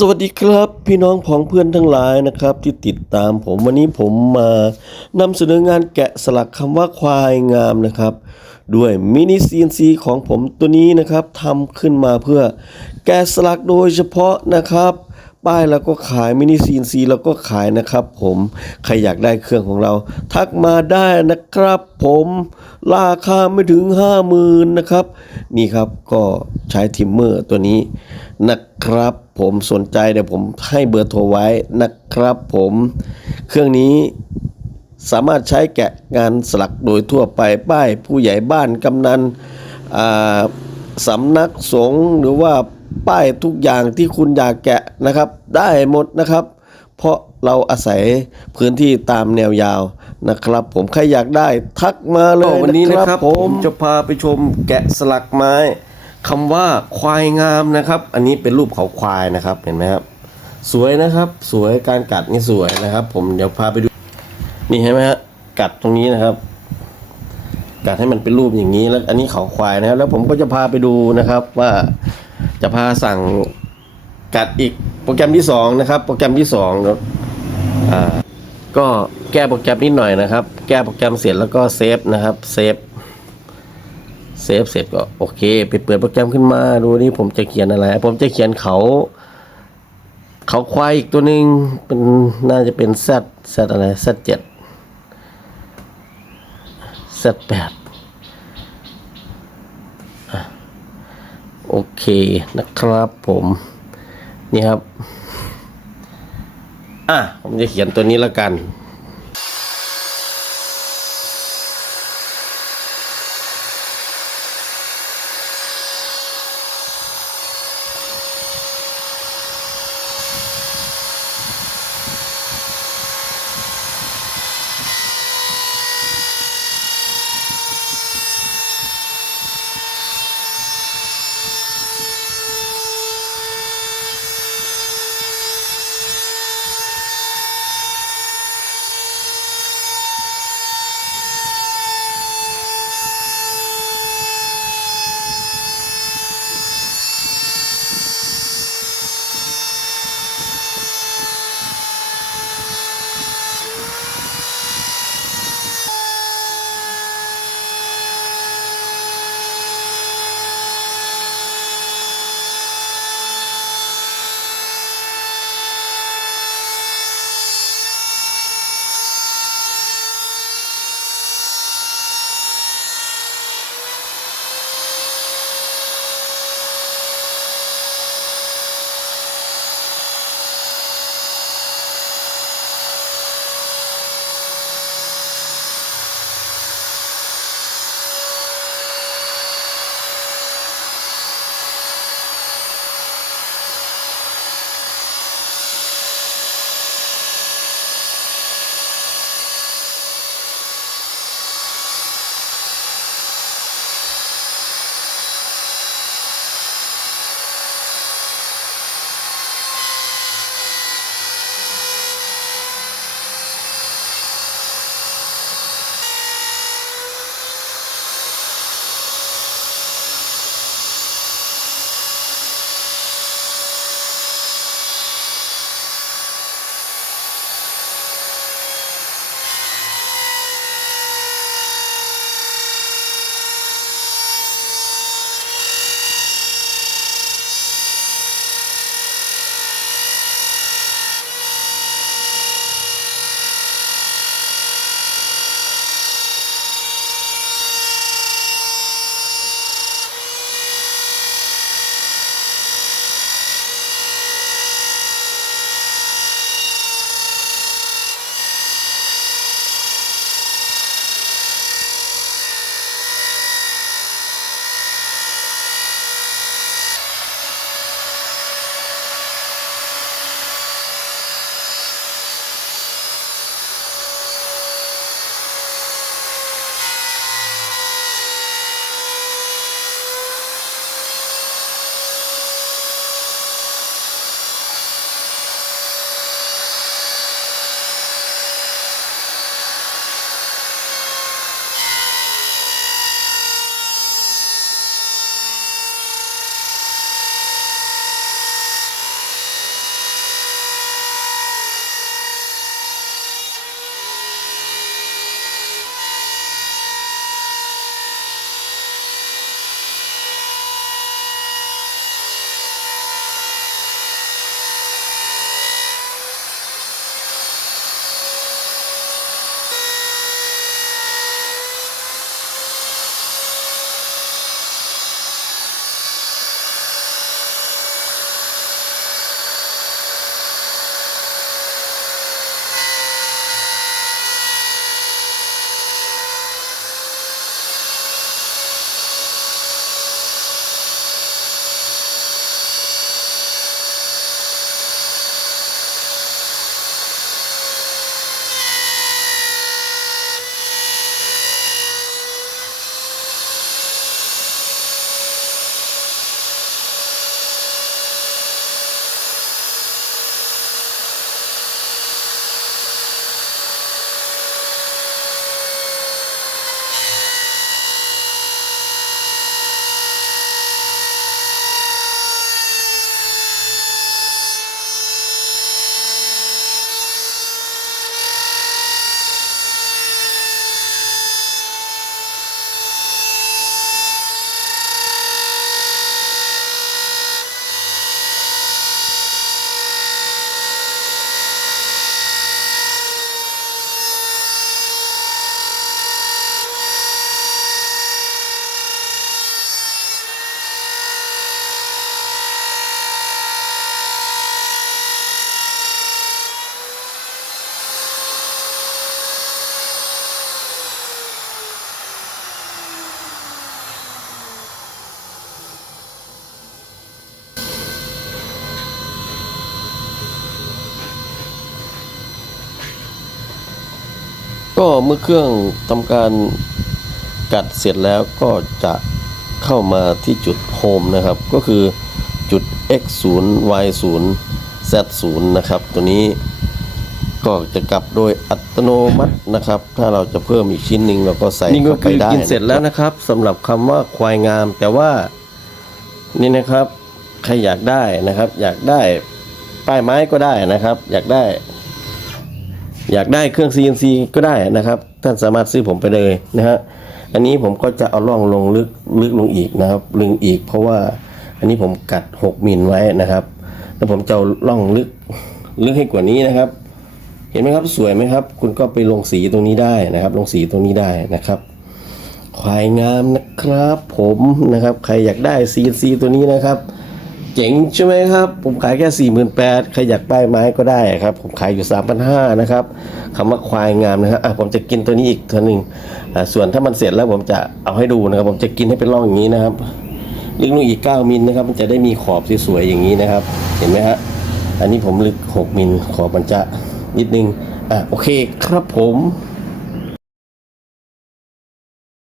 สวัสดีครับพี่น้องพ้องเพื่อนทั้งหลายนะครับที่ติดตามผมวันนี้ผมมานำเสนองานแกะสลักคำว่าควายงามนะครับด้วยมินิ CNC ของผมตัวนี้นะครับทำขึ้นมาเพื่อแกะสลักโดยเฉพาะนะครับป้ายแล้วก็ขายมินิ CNC แล้วก็ขายนะครับผมใครอยากได้เครื่องของเราทักมาได้นะครับผมราคาไม่ถึง 50,000 นะครับนี่ครับก็ใช้ทิมเมอร์ตัวนี้นะครับผมสนใจเดี๋ยวผมให้เบอร์โทรไว้นะครับผมเครื่องนี้สามารถใช้แกะงานสลักโดยทั่วไปป้ายผู้ใหญ่บ้านกำนันสำนักสงฆ์หรือว่าป้ายทุกอย่างที่คุณอยากแกะนะครับได้หมดนะครับเพราะเราอาศัยพื้นที่ตามแนวยาวนะครับผมใครอยากได้ทักมาเลยวันนี้นะครับผมจะพาไปชมแกะสลักไม้คำว่าควายงามนะครับอันนี้เป็นรูปเขาควายนะครับเห็นไหมครับสวยนะครับสวยการกัดนี่สวยนะครับผมเดี๋ยวพาไปดูนี่เห็นไหมฮะกัดตรงนี้นะครับกัดให้มันเป็นรูปอย่างนี้แล้วอันนี้เขาควายนะครับแล้วผมก็จะพาไปดูนะครับว่าจะพาสั่งกัดอีกโปรแกรมที่2นะครับโปรแกรมที่2เนาะก็แก้โปรแกรมนิดหน่อยนะครับแก้โปรแกรมเสร็จแล้วก็เซฟนะครับเซฟเสร็จก็โอเคไปเปิดโปรแกรมขึ้นมาดูนี่ผมจะเขียนอะไรผมจะเขียนเขาควายอีกตัวหนึ่งเป็นน่าจะเป็น Z อะไร Z7 Z8 โอเคนะครับผมนี่ครับผมจะเขียนตัวนี้แล้วกัน ก็เมื่อเครื่องทำการกัดเสร็จแล้วก็จะเข้ามาที่จุดโฮมนะครับก็คือจุด x0 y0 z0 นะครับตัวนี้ก็จะกลับโดยอัตโนมัตินะครับถ้าเราจะเพิ่มอีกชิ้นหนึ่งเราก็ใส่เข้าไปได้กินเสร็จแล้วนะครับสำหรับคำว่าควายงามแต่ว่านี่นะครับใครอยากได้นะครับอยากได้ป้ายไม้ก็ได้นะครับอยากได้เครื่อง CNC ก็ได้นะครับท่านสามารถซื้อผมไปเลยนะฮะอันนี้ผมก็จะเอาร่องลงลึกลงอีกนะครับลึงอีกเพราะว่าอันนี้ผมกัด6มิลไว้นะครับแล้วผมจะเอาร่องลึกให้กว่านี้นะครับเห็นไหมครับสวยไหมครับคุณก็ไปลงสีตรงนี้ได้นะครับลงสีตรงนี้ได้นะครับควายงามนะครับผมนะครับใครอยากได้ CNC ตัวนี้นะครับเจ๋งใช่ไหมครับผมขายแค่ 48,000 ใครอยากป้ายไม้ก็ได้ครับผมขายอยู่ 3,500 นะครับคำว่าควายงามนะครับผมจะกินตัวนี้อีกตัวหนึ่งส่วนถ้ามันเสร็จแล้วผมจะเอาให้ดูนะครับผมจะกินให้เป็นร่องอย่างนี้นะครับลึกลงอีก9มิลนะครับมันจะได้มีขอบสวยๆอย่างนี้นะครับเห็นไหมฮะอันนี้ผมลึก6มิลขอบมันจะนิดนึงโอเคครับผม